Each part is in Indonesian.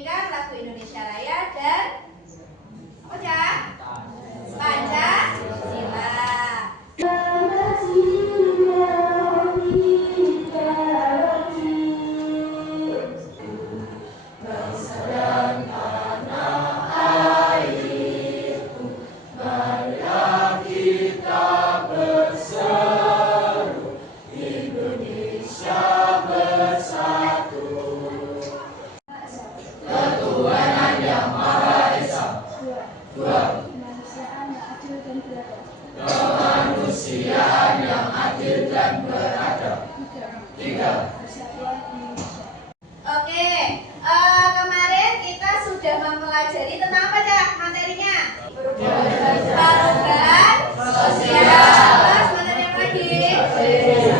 menyanyikan lagu Indonesia Raya dan apa Cak? Pancasila. Kemanusiaan yang adil dan beradab. 3. Oke, kemarin kita sudah mempelajari tentang apa Cak materinya? Perubahan sosial. Terus materi apa lagi?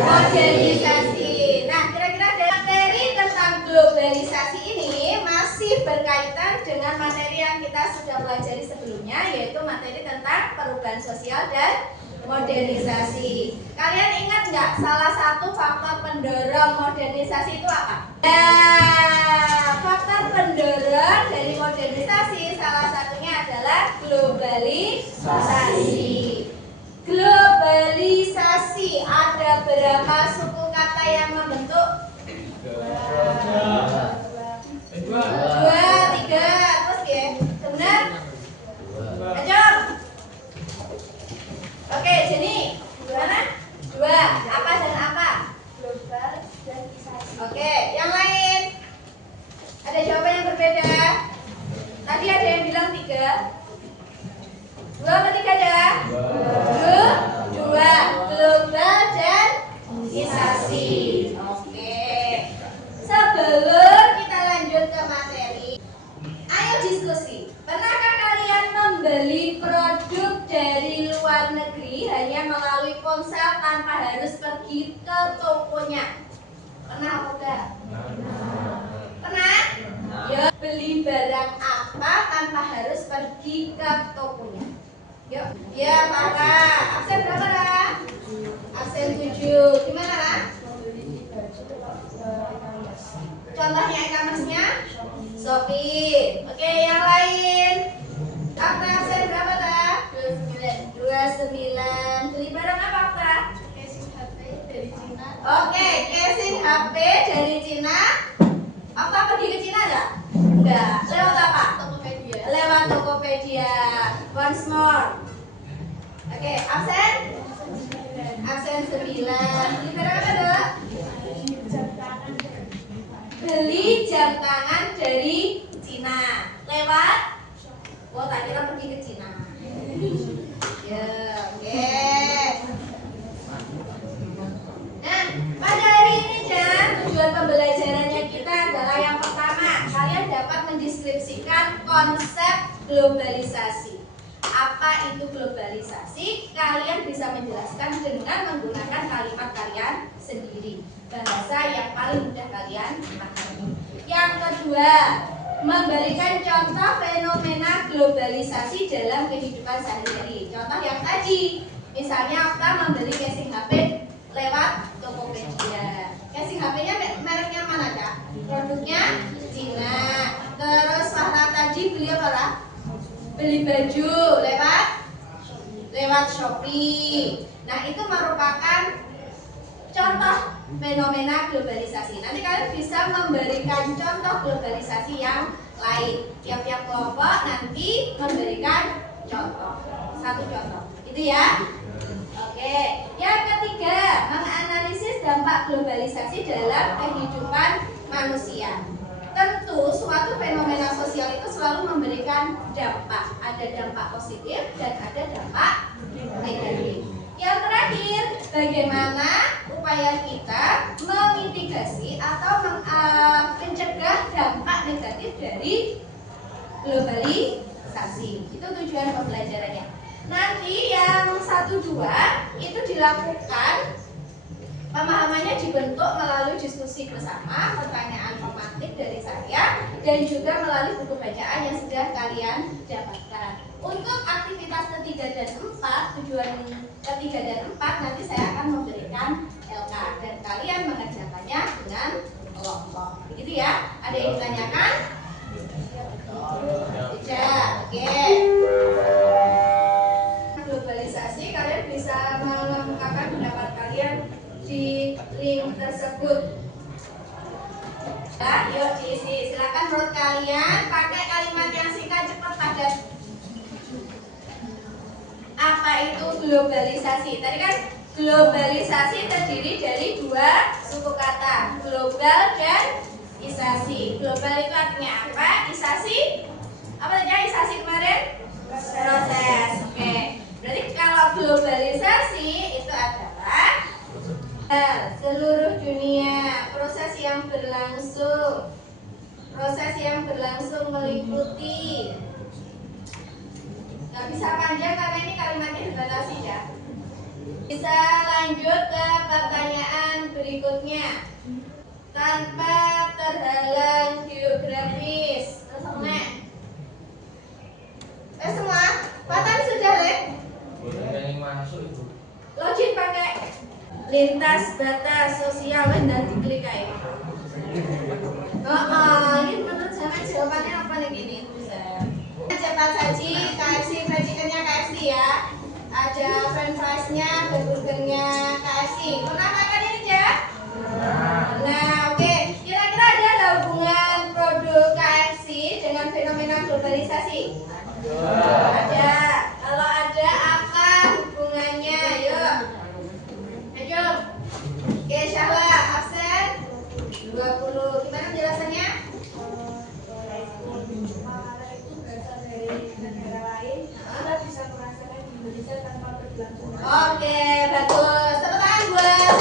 Modernisasi. Nah, kira-kira materi tentang globalisasi ini masih berkaitan dengan materi yang kita sudah pelajari sebelumnya, yaitu materi tentang perubahan sosial dan modernisasi. Kalian ingat nggak salah satu faktor pendorong modernisasi itu apa? Faktor pendorong dari modernisasi salah satunya adalah globalisasi. Globalisasi ada berapa suku kata yang membentuk? 2, 3. Terus ya, benar? Ayo. Oke, Jenny, gimana? 2. Apa dan apa? Global dan isasi. Oke, yang lain? Ada jawaban yang berbeda? Tadi ada yang bilang 3. 2 atau 3 ada? 2. Global dan isasi. Oke. Sebelum kita lanjut ke materi, ayo diskusi. Pernahkah kalian membeli produk dari luar negeri hanya melalui ponsel tanpa harus pergi ke tokonya? Pernah apa enggak? Pernah? Ya, beli barang apa tanpa harus pergi ke tokonya? Yuk, ya Para. Absen berapa Ra? Absen 7. Gimana Ra? Contohnya e-commerce-nya? Shopee. Oke, yang lain? Akta absen berapa Ta? 29. Beli barang apa Akta? Casing HP dari Cina. Oke, casing HP dari Cina. Akta pergi ke Cina enggak? Enggak. Lewat apa? Tokopedia. Lewat Tokopedia. Once more. Oke, absen? Absen 9. Beli barang apa Dok? Beli jam tangan dari Cina. Lewat? Oh, tak kira pergi ke Cina. Ya, oke. Nah, pada hari ini Jan, tujuan pembelajarannya kita adalah yang pertama, kalian dapat mendeskripsikan konsep globalisasi. Apa itu globalisasi? Kalian bisa menjelaskan dengan menggunakan kalimat kalian sendiri, bahasa yang paling mudah kalian pahami. Yang kedua, memberikan contoh fenomena globalisasi dalam kehidupan sehari-hari. Contoh yang tadi, misalnya Okta membeli casing HP lewat Tokopedia. Casing HP-nya mereknya mana Kak? Produknya Cina. Terus Farah tadi beli apa Ra? Beli baju lewat Shopee. Nah, itu merupakan contoh fenomena globalisasi. Nanti kalian bisa memberikan contoh globalisasi yang lain. Tiap-tiap kelompok nanti memberikan contoh. Satu contoh. Itu ya. Oke. Yang ketiga, menganalisis dampak globalisasi dalam kehidupan manusia. Tentu suatu fenomena sosial itu selalu memberikan dampak. Ada dampak positif dan ada dampak negatif. Yang terakhir, bagaimana upaya kita memitigasi atau mencegah dampak negatif dari globalisasi. Itu tujuan pembelajarannya. Nanti yang 1-2 itu dilakukan, pemahamannya dibentuk melalui diskusi bersama, pertanyaan formatif dari saya, dan juga melalui buku bacaan yang sudah kalian dapatkan. Untuk aktivitas ketiga dan 4, tujuan ketiga dan 4 nanti saya akan memberikan LK dan kalian mengerjakannya dengan kelompok. Begitu ya? Ada yang ditanyakan? Nah, yuk diisi. Silakan menurut kalian pakai kalimat yang singkat, cepat, padat. Apa itu globalisasi? Tadi kan globalisasi terdiri dari dua suku kata, global dan isasi. Global itu artinya apa? Isasi? Apa tadi isasi kemarin? Proses. Oke. Berarti kalau globalisasi itu adalah seluruh dunia, proses yang berlangsung. Proses yang berlangsung meliputi. Gak bisa panjang karena ini kalimatnya dibatasi ya. Bisa lanjut ke pertanyaan berikutnya. Tanpa terhalang geografis. Terus semua? Patan sudah, Le? Yang masuk itu. Login pakai lintas batas sosial dan diklik aja. Ini menurut saya jawabannya apa nih gini? Cepat saji, KFC fried chickennya KFC ya. Ada french fries-nya, burgernya KFC. Pernah makan ini ya? Nah, oke. Kira-kira ada nggak hubungan produk KFC dengan fenomena globalisasi? Ada. Kalau ada, apa hubungannya? Yuk. Ayo. Oke, Syahla, absen 20. Gimana penjelasannya? Oke, bagus. Tepuk tangan buat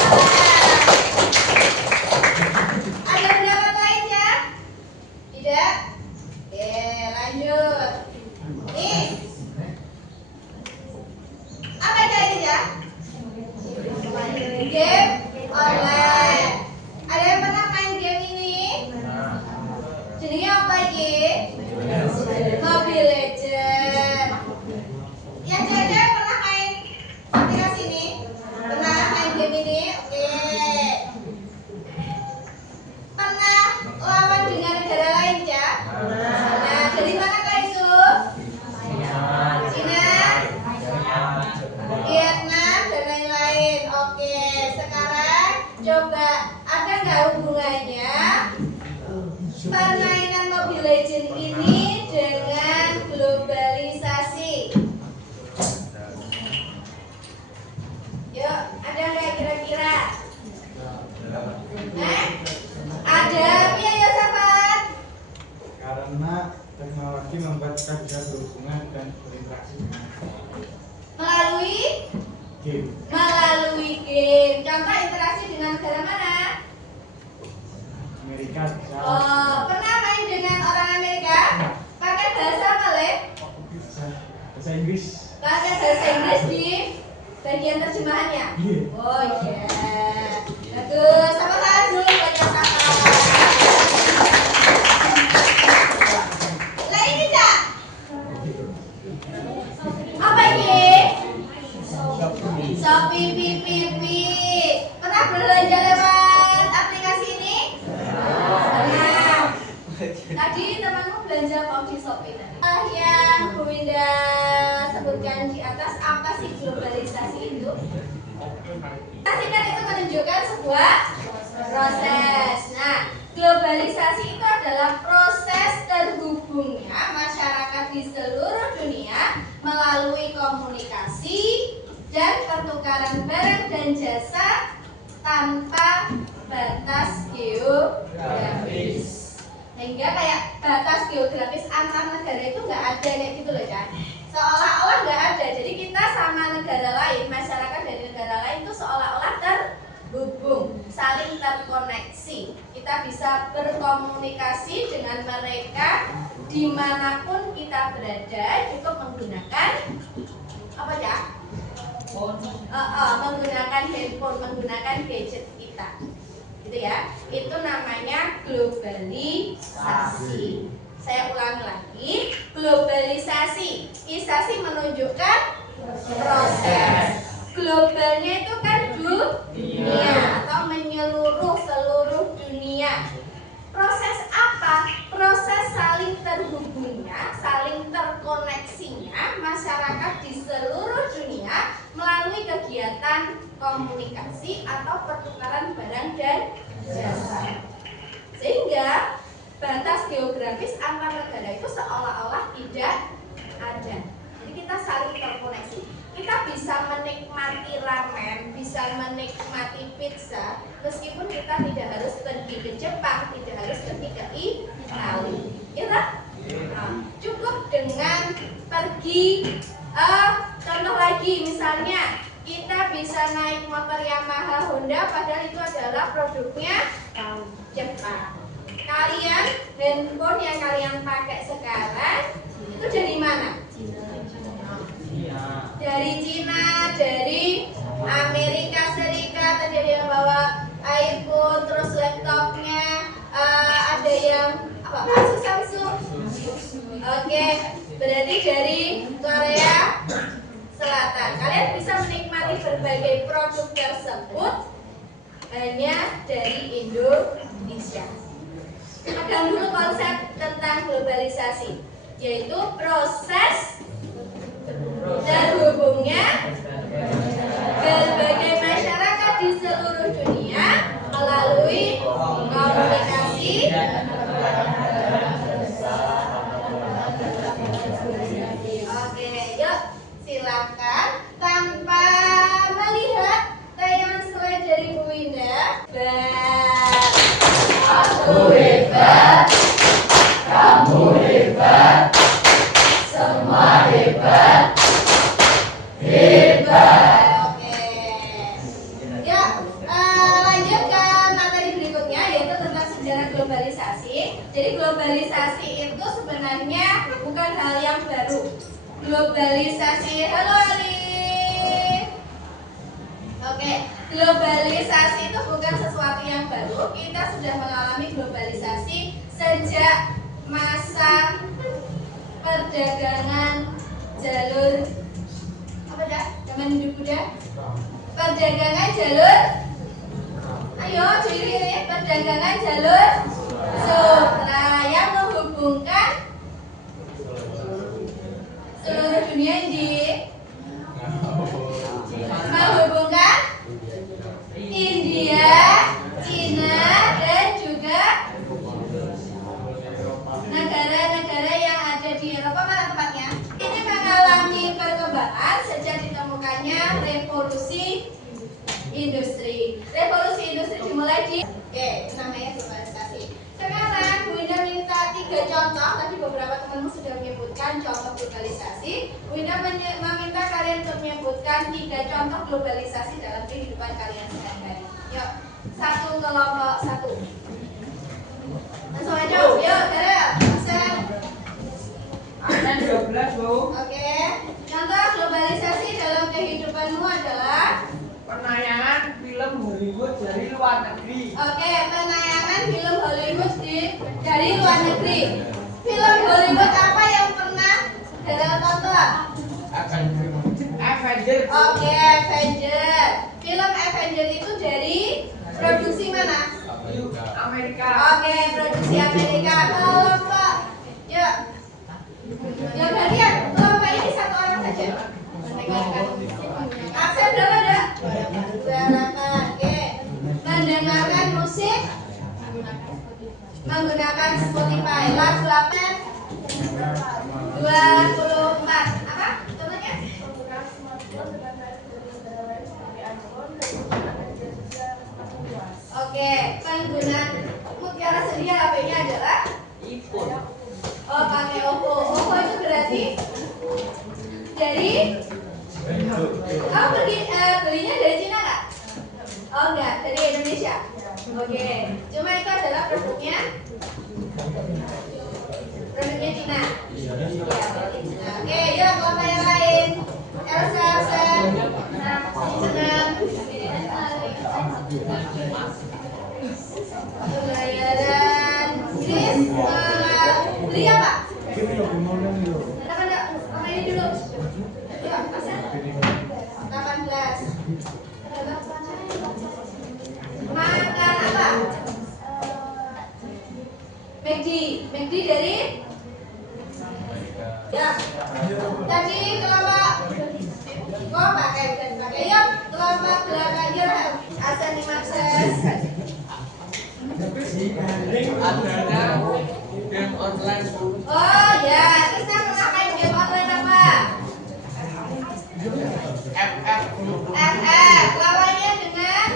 Ada pendapat lain ya? Tidak? Oke, lanjut. Nih. Apa itu ya? Game online. Ada yang pernah main game ini? Jenisnya apa ini? Mobile Legends. Yang cewek pernah main aplikasi ini? Pernah main game ini? Oke. Pernah lawan dengan negara lain ya? Nah, dari mana kah itu? Cina, Vietnam, dan lain-lain. Oke, sekarang coba ada nggak hubungannya permainan Mobile Legends ini dengan globalisasi? Yuk, ada nggak kira-kira? Ada, iya ya sahabat. Karena teknologi membuat kita bisa berhubungan dan berinteraksi dengan Melalui game. Contoh interaksi dengan negara mana? Amerika bisa Oh, pernah main dengan orang Amerika? Pakai bahasa apa, Le? bahasa Inggris. Pakai bahasa Inggris di bagian terjemahannya? Iya. Oh iya. Bagus, sama tangan dulu banyak sama. Lah ini, Cak. Apa ini? Shopee Pipi. Pernah belanja lewat aplikasi ini? Pernah. Tadi temanmu belanja apa di Shopee tadi? Yang Bu Winda sebutkan di atas, apa sih globalisasi itu? Globalisasi kan itu menunjukkan sebuah proses. Nah, globalisasi itu adalah proses terhubungnya masyarakat di seluruh dunia melalui komunikasi dan pertukaran barang dan jasa tanpa batas geografis. Sehingga kayak batas geografis antar negara itu nggak ada kayak gitu loh kan? Seolah-olah nggak ada. Jadi kita sama negara lain, masyarakat dari negara lain itu seolah-olah terhubung, saling terkoneksi. Kita bisa berkomunikasi dengan mereka dimanapun kita berada, cukup menggunakan apa ya? Menggunakan handphone, menggunakan gadget kita. Gitu ya. Itu namanya globalisasi. Saya ulangi lagi, globalisasi. Isasi menunjukkan proses. Globalnya itu kan dunia atau menyeluruh seluruh dunia. Proses apa? Proses saling terhubungnya, saling terkoneksinya masyarakat di seluruh dunia melalui kegiatan komunikasi atau pertukaran barang dan jasa. Sehingga geografis antar negara itu seolah-olah tidak ada. Jadi kita saling terkoneksi. Kita bisa menikmati ramen, bisa menikmati pizza, meskipun kita tidak harus pergi ke Jepang, tidak harus pergi ke Italia. Ya kan? Nah, cukup dengan pergi. Contoh lagi, misalnya kita bisa naik motor Yamaha Honda, padahal itu adalah produknya Jepang. Kalian handphone yang kalian pakai sekarang itu dari mana? Dari Cina, dari Amerika Serikat. Tadi ada yang bawa iPhone, terus laptopnya ada yang apa? Samsung. Oke, berarti dari Korea Selatan. Kalian bisa menikmati berbagai produk tersebut hanya dari Indonesia. Pegang dulu konsep tentang globalisasi, yaitu proses terhubungnya berbagai masyarakat di seluruh dunia melalui komunikasi. Oke, yuk silakan tanpa melihat tayangan slide dari Bu Winda. Aku hebat, kamu hebat, semua hebat, hebat. Oke. Ya, lanjut ke materi berikutnya, yaitu tentang sejarah globalisasi. Jadi globalisasi itu sebenarnya bukan hal yang baru. Globalisasi, halo Ali. Oke, globalisasi itu bukan sesuatu yang baru. Kita sudah mengalami globalisasi sejak masa perdagangan jalur apa dah? Zaman Hindu Buddha. Perdagangan jalur. Ayo, ciri perdagangan jalur sutra yang menghubungkan seluruh dunia di menghubungkan India, Cina, dan juga negara-negara yang ada di Eropa. Mana tempatnya? Ini mengalami perkembangan sejak ditemukannya revolusi industri. Revolusi industri dimulai di itu namanya globalisasi. Sekarang Bu Winda minta 3 contoh. Tadi beberapa temanmu sudah menyebutkan contoh globalisasi. Bu Winda meminta kalian untuk menyebutkan 3 contoh globalisasi dalam kehidupan kalian sehari-hari. Yuk, satu kelompok satu. Langsung aja, yuk, Darel, Hasan. Ada 12, Bu. Oke, contoh globalisasi dalam kehidupanmu adalah Penayangan film Hollywood dari luar negeri. oke, penayangan film Hollywood dari luar negeri. Film Hollywood apa yang pernah Darel tonton? Avengers. Oke, Avenger. Film Avenger itu dari produksi mana? Amerika. Oke, produksi Amerika. Kelompok, yuk. Ya kalian, kelompok ini satu orang saja. Mendengarkan. Aksen berapa ada? Berapa? Oke. Mendengarkan musik menggunakan Spotify. Lagu apa? 24. Apa? Contohnya? Oke, penggunaan Mutiara sedia HP-nya adalah iPhone. oh pakai Oppo. Oppo itu berarti dari belinya dari Cina nggak? Oh enggak, dari Indonesia. Oke, cuma itu adalah produknya Cina. Iya, berarti Cina. Oke, yuk kelompok yang lain. Elsa, senang. Pembayaran Chris beli apa? Kenapa enggak? Sama ini dulu. Yuk, Hasan. 18. Makan apa? McD dari? Ya. Tadi kelompok pakai udah dipakai. Yuk, kelompok belakang yuk. Hasan 5 Adanya Game online. Oh ya, terus pernah main game online apa? FF. FF, lawannya dengan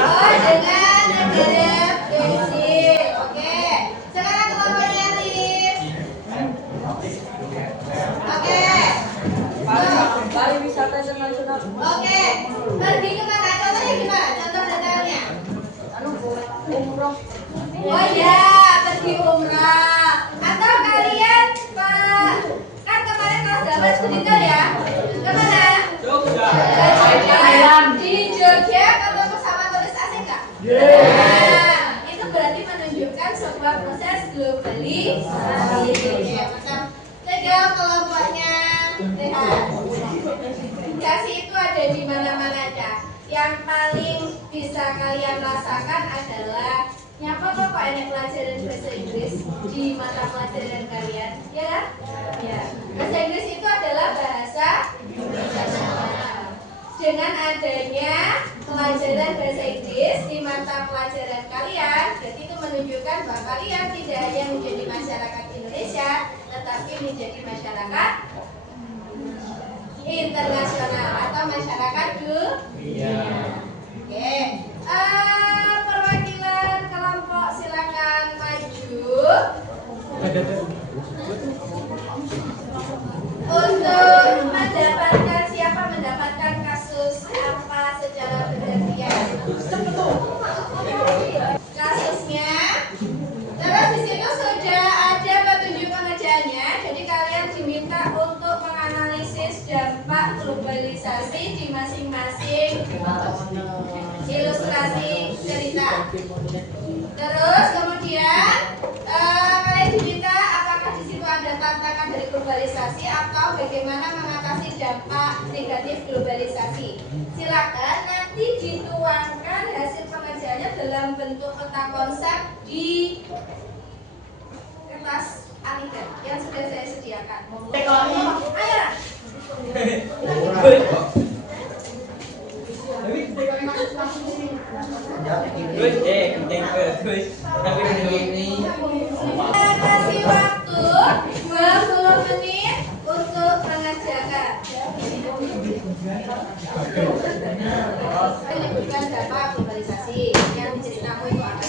oh dengan negara Brazil. Oke, sekarang lawannya Rif. Oke. Pariwisata internasional. Oke, pergi kemana? Contohnya gimana? Contoh detailnya. Umroh. Oh ya, pergi umrah. Atau kalian Pak, kan kemarin kelas 8 studi ya? Kemana? Jogja. Di Jogja ketemu sama turis asing nggak? Nah, itu berarti menunjukkan sebuah proses globalisasi. Ya, macam tinggal kelompoknya lihat. Globalisasi itu ada di mana-mana aja. Yang paling bisa kalian rasakan adalah nyapa kok enak pelajaran bahasa Inggris di mata pelajaran kalian, ya kan? Ya. Bahasa Inggris itu adalah bahasa internasional. Dengan adanya pelajaran bahasa Inggris di mata pelajaran kalian, jadi itu menunjukkan bahwa kalian tidak hanya menjadi masyarakat Indonesia, tetapi menjadi masyarakat internasional atau masyarakat dunia. Oke. Perwakilan kelompok silakan maju untuk mendapatkan siapa mendapatkan kasus apa secara bergantian. Kasusnya, terus di situ sudah ada petunjuk pengerjaannya. Jadi kalian diminta untuk menganalisis dampak globalisasi di masing-masing ilustrasi cerita. Terus kemudian kalian diminta apakah di situ ada tantangan dari globalisasi atau bagaimana mengatasi dampak negatif globalisasi. Silakan nanti dituangkan hasil pengerjaannya dalam bentuk peta konsep di kertas A3 yang sudah saya sediakan. Ayo. Saya kasih waktu 20 menit untuk mengerjakan. Menyebutkan dampak globalisasi yang diceritamu itu apa?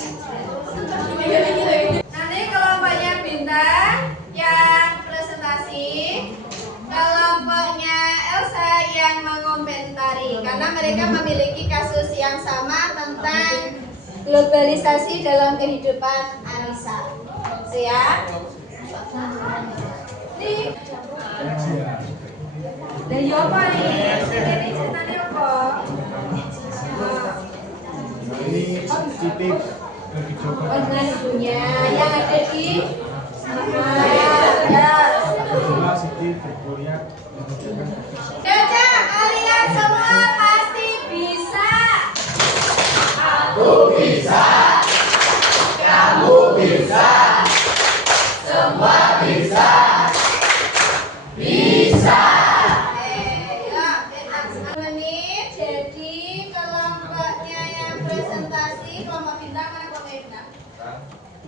Nanti kelompoknya Bintang yang presentasi, kelompoknya Elsa yang mengomentari karena mereka memiliki kasus yang sama tentang globalisasi dalam kehidupan Anissa. Siap? Nih. Dari apa nih? Ini ceritanya apa? Ini titik dari Jawa. Dengan ibunya yang ada di ya. Adalah Siti berkuliah mengerjakan Caca, kalian semua pasti bisa. Aku bisa, kamu bisa, semua bisa, bisa. Menit, jadi kelompoknya yang presentasi kelompok Bintang mana kelompok Bintang?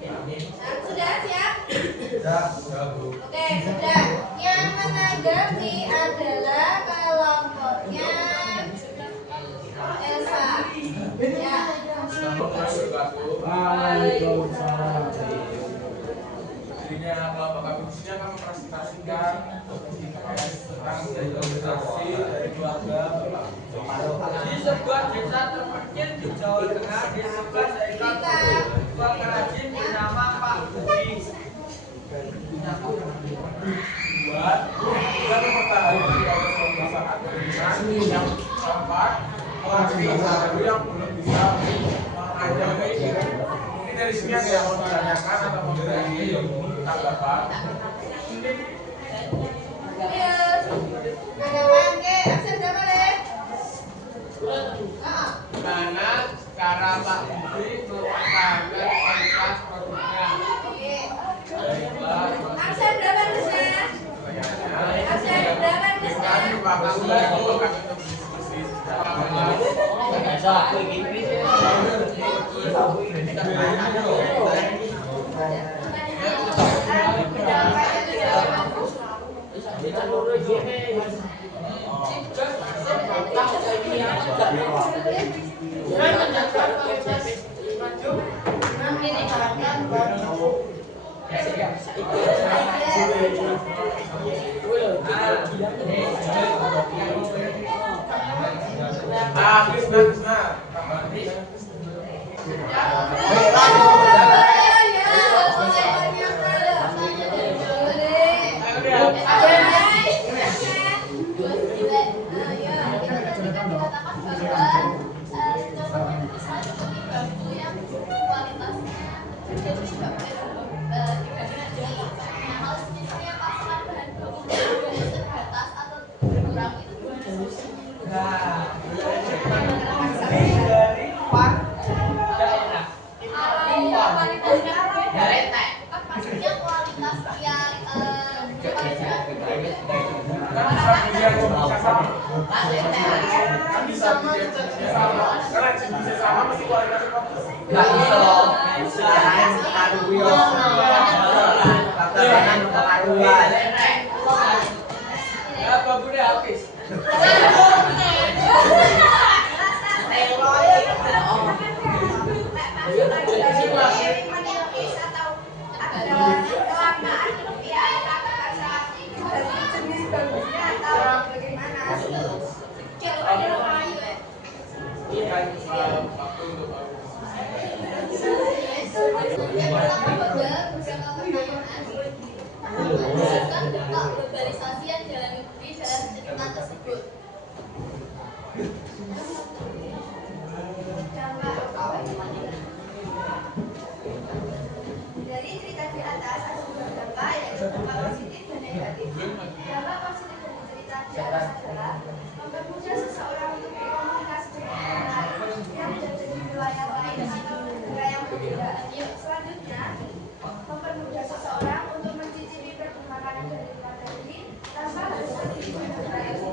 Nah, sudah siap? Oke, sudah. Yang menanggapi adalah kelompoknya Elsa. Ya. Waalaikumsalam. Jadinya kelompok kami di sini akan mempresentasikan tentang globalisasi dari keluarga. Di sebuah desa terpencil di Jawa Tengah, di sebelah seekor tua kerajin bernama Pak Budi. Buat kita mempertahankan kebiasaan pemerintahan yang keempat, orang baru yang belum bisa mengajari. Mungkin dari sini ada yang mau ditanyakan atau memberi tanggapan. Iya. Ada bangke, absen berapa deh? Mana cara Pak Budi mempertahankan kualitas produknya? Oke. Baiklah, Absen berapa Nusnya? Absen berapa Nusnya? Kami Pak Budi kami untuk berdiskusi. Krisna. Globalisasi yang dialami Budi dalam cerita tersebut. Dari cerita di atas ada dua dampak, yaitu dampak positif dan negatif. Dampak positif dari cerita di atas adalah mempermudah seseorang untuk berkomunikasi dengan orang lain yang berada di wilayah lain atau negara yang berbeda. Selanjutnya, mempermudah seseorang untuk mencicipi perkembangan dari luar negeri tanpa harus pergi ke negara itu.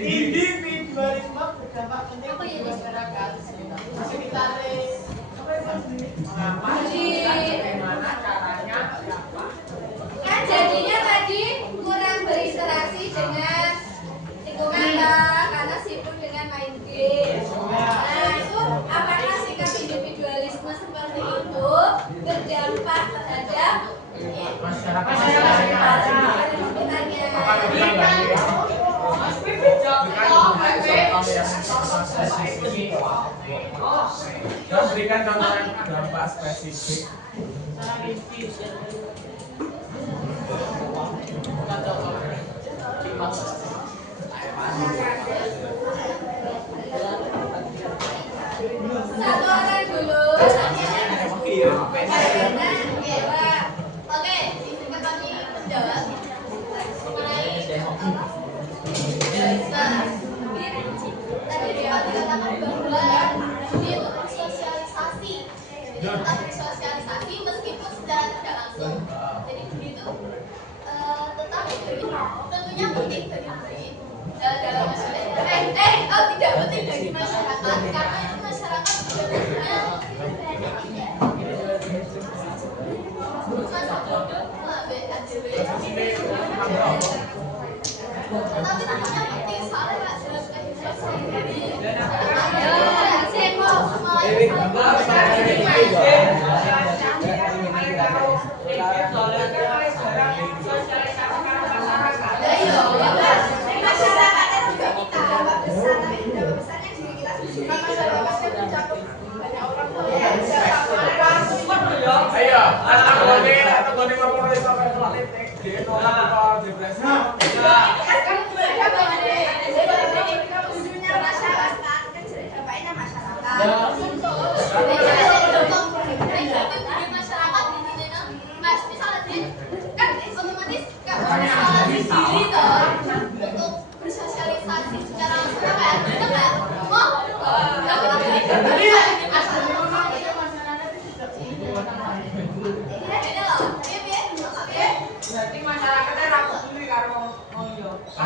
Individualisme berdampak penting bagi masyarakat. Sekretaris mengamati bagaimana caranya siapa. Kan jadinya tadi kurang berinteraksi dengan lingkungan karena sibuk dengan main game. Nah itu apakah sikap individualisme seperti itu berdampak terhadap Masyarakat. Berikan contoh dampak spesifik. Satu orang dulu. Oke, izinkan kami menjawab mengenai tadi dikatakan bahwa ini untuk bersosialisasi. Jadi kita bersosialisasi meskipun secara tidak langsung. Jadi begitu tetap tentunya penting bagi Budi dalam masyarakat. Tidak penting bagi masyarakat karena itu masyarakat juga tapi namanya penting soalnya nggak jelas kehidupan Ayo, atau goni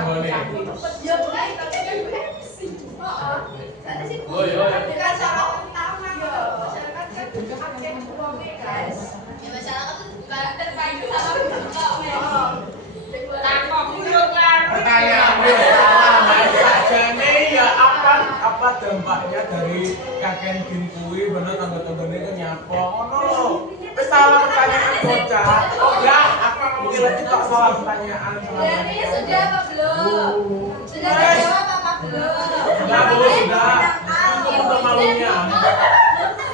boleh. Ya mulai tapi kan gue MC. Oh, tadi sih. Oh, iya. Dengan cara pertama masyarakat kan agen uangnya guys. Ya masyarakat itu bukan terpadu sama bentuk. Pertanyaannya salah sajane ya apa dampaknya dari kakek Ginkui bener tangga-tanggane kan nyapa ngono lho. Wis salah pertanyaan bocah. Oh enggak, aku ngomongin lagi tak salah pertanyaan. Jadi sudah apa belum? Sudah terjawab apa belum? Sudah, Bu, sudah. Cukup untuk malunya.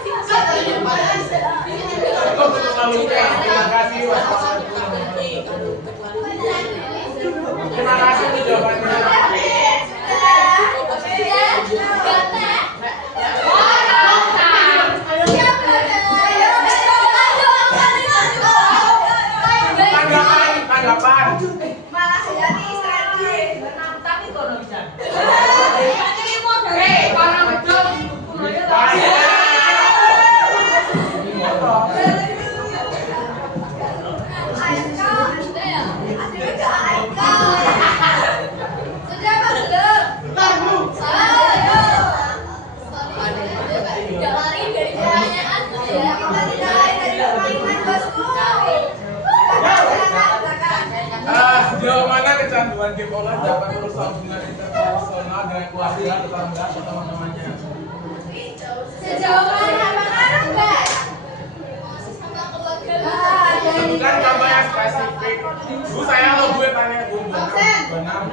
Cukup untuk malunya. Terima kasih. Wassalamualaikum. Terima kasih untuk jawabannya. Tanggapan. Malah jadi strategi. Tapi kono bisa. Sudah apa belum? Tidak lari dari pertanyaan ya. Kita tidak lain dari permainan bosku. Jawabannya kecanduan game online dapat merusak hubungan interpersonal dengan keluarga, tetangga, atau teman-temannya. Sejauh mana pengaruh guys? Bukan contoh yang spesifik. Bu, saya lo gue tanya Bu. Benar.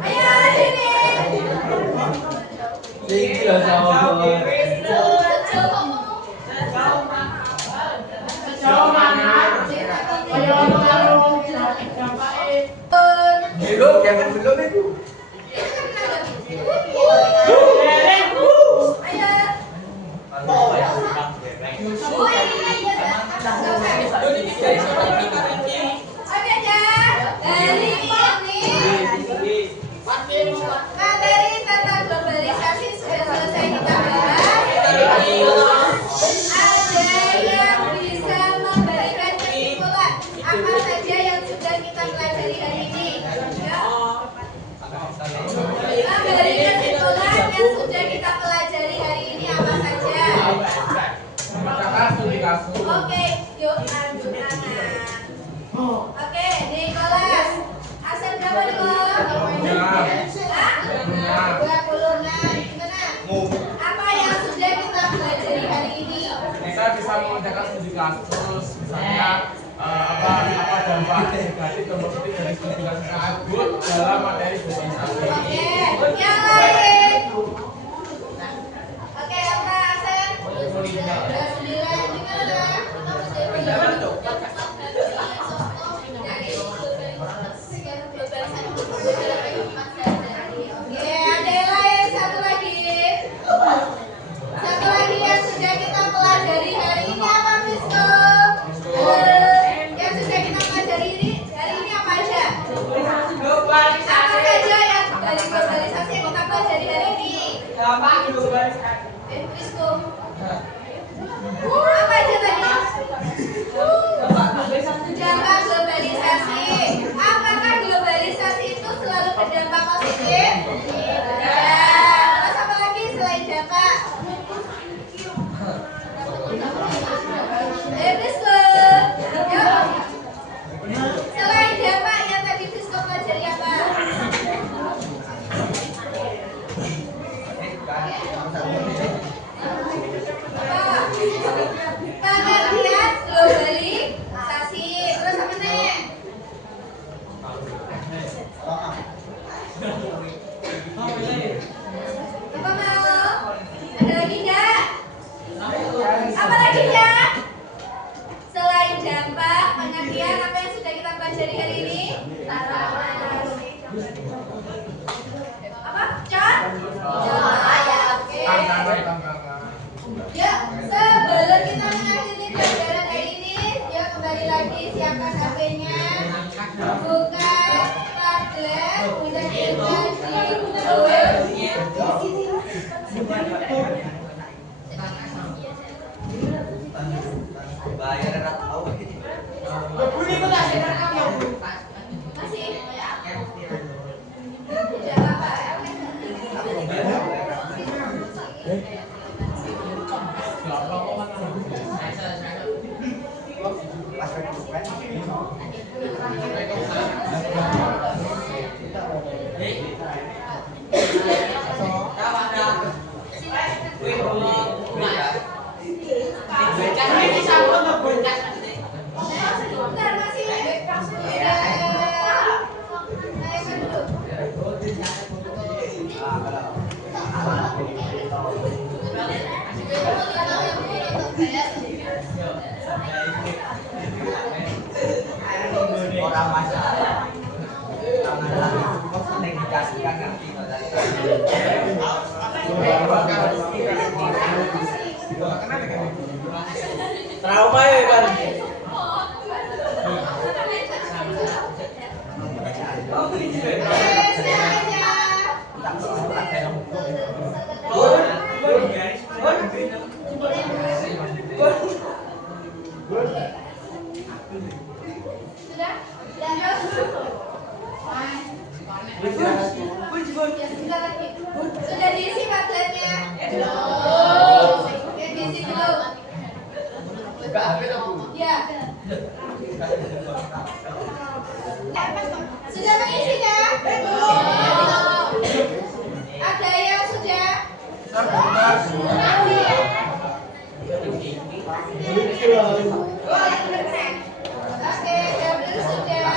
Ayo sini. Tinggi lah jawaban. Sejauh mana? Belum, jangan belum itu. Oke, dari ini materi tentang globalisasi sudah selesai kita bahas. Ada yang bisa memberikan kesimpulan apa saja yang sudah kita pelajari hari ini? Ya. Memberikan kesimpulan yang sudah kita pelajari hari ini apa saja? Oke, yuk lanjut tangan. Oke, Nicholas. Asal berapa Nicholas? 26. Gimana? Apa yang sudah kita pelajari hari ini? Kita bisa mengerjakan studi kasus, misalnya apa dampak negatif dan positif dari studi kasus tersebut dalam materi globalisasi. Oke, yang lain. Oke, apa Asen? 29. Gimana? Oke, ada yang lain satu lagi. Satu lagi yang sudah kita pelajari hari ini apa, Fisco? Yang sudah kita pelajari hari ini apa aja? Apa saja yang dari globalisasi yang kita pelajari hari ini? Fisco. Apa aja tadi? Dampak globalisasi. Apakah globalisasi itu selalu berdampak positif? Tidak. Terus apa lagi selain dampak? Fisco. Yuk. Selain dampak yang tadi Fisco pelajari apa? Pengertian globalisasi. Terus apa nih? Apa mau? Ada lagi nggak? Apa lagi nggak? Selain dampak, pengertian apa yang sudah kita pelajari hari ini? Apa? Con? Oke. Ya, sebelum kita mengakhiri pelajaran hari ini, ya kembali lagi siapkan HP-nya, buka Padlet, udah kita di Bentar, masih. Orang masalah. Yang dikasihkan ngerti trauma ya kan? Sudah? Ya, sebentar lagi. Sudah diisi padletnya? Belum. Oke, diisi dulu. Ya. Sudah mengisinya? Belum. Ada yang sudah? Masih ya? Oh, yang keren. Oke, double sudah.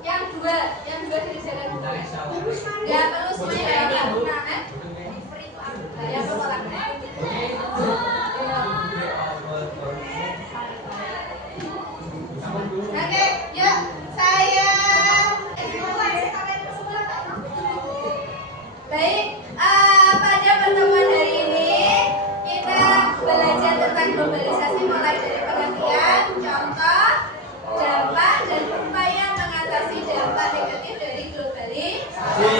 Yang dua kerjakan nggak perlu semuanya ya orang oke, yuk saya baik. Pada pertemuan hari ini kita belajar tentang globalisasi mulai dari pengertian, contoh, dampak dan upaya mengatasi dampak negatif dari globalisasi.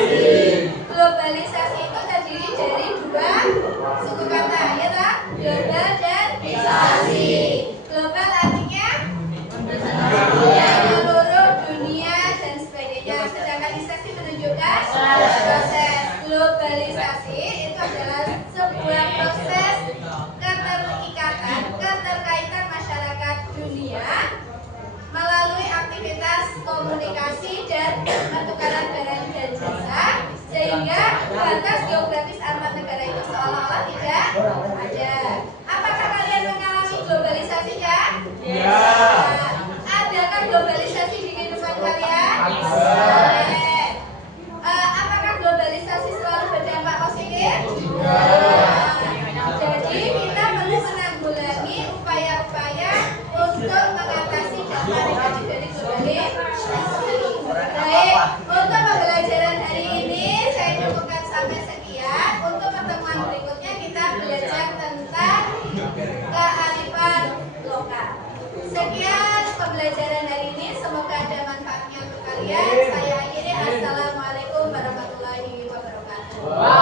Globalisasi itu terdiri dari dua suku kata, ya tak? Global dan lisasi. Global artinya menyeluruh dunia dan sebagainya. Sedangkan lisasi menunjukkan proses. Globalisasi itu adalah sebuah proses keterkaitan masyarakat dunia melalui aktivitas komunikasi dan pertukaran barang dan jasa, sehingga batas geografis antar negara itu seolah-olah tidak ada. Apakah kalian mengalami globalisasi ya? Ya. Adakah globalisasi di kehidupan kalian? Apakah globalisasi selalu berdampak positif? Jadi kita perlu menanggulangi upaya-upaya untuk mengatasi dampak negatif dari globalisasi. Baik, untuk pembelajaran hari ini saya cukupkan sampai sekian. Untuk pertemuan berikutnya kita belajar tentang kearifan lokal. Sekian pembelajaran hari ini, semoga ada manfaatnya untuk kalian. Saya akhiri, assalamualaikum warahmatullahi wabarakatuh.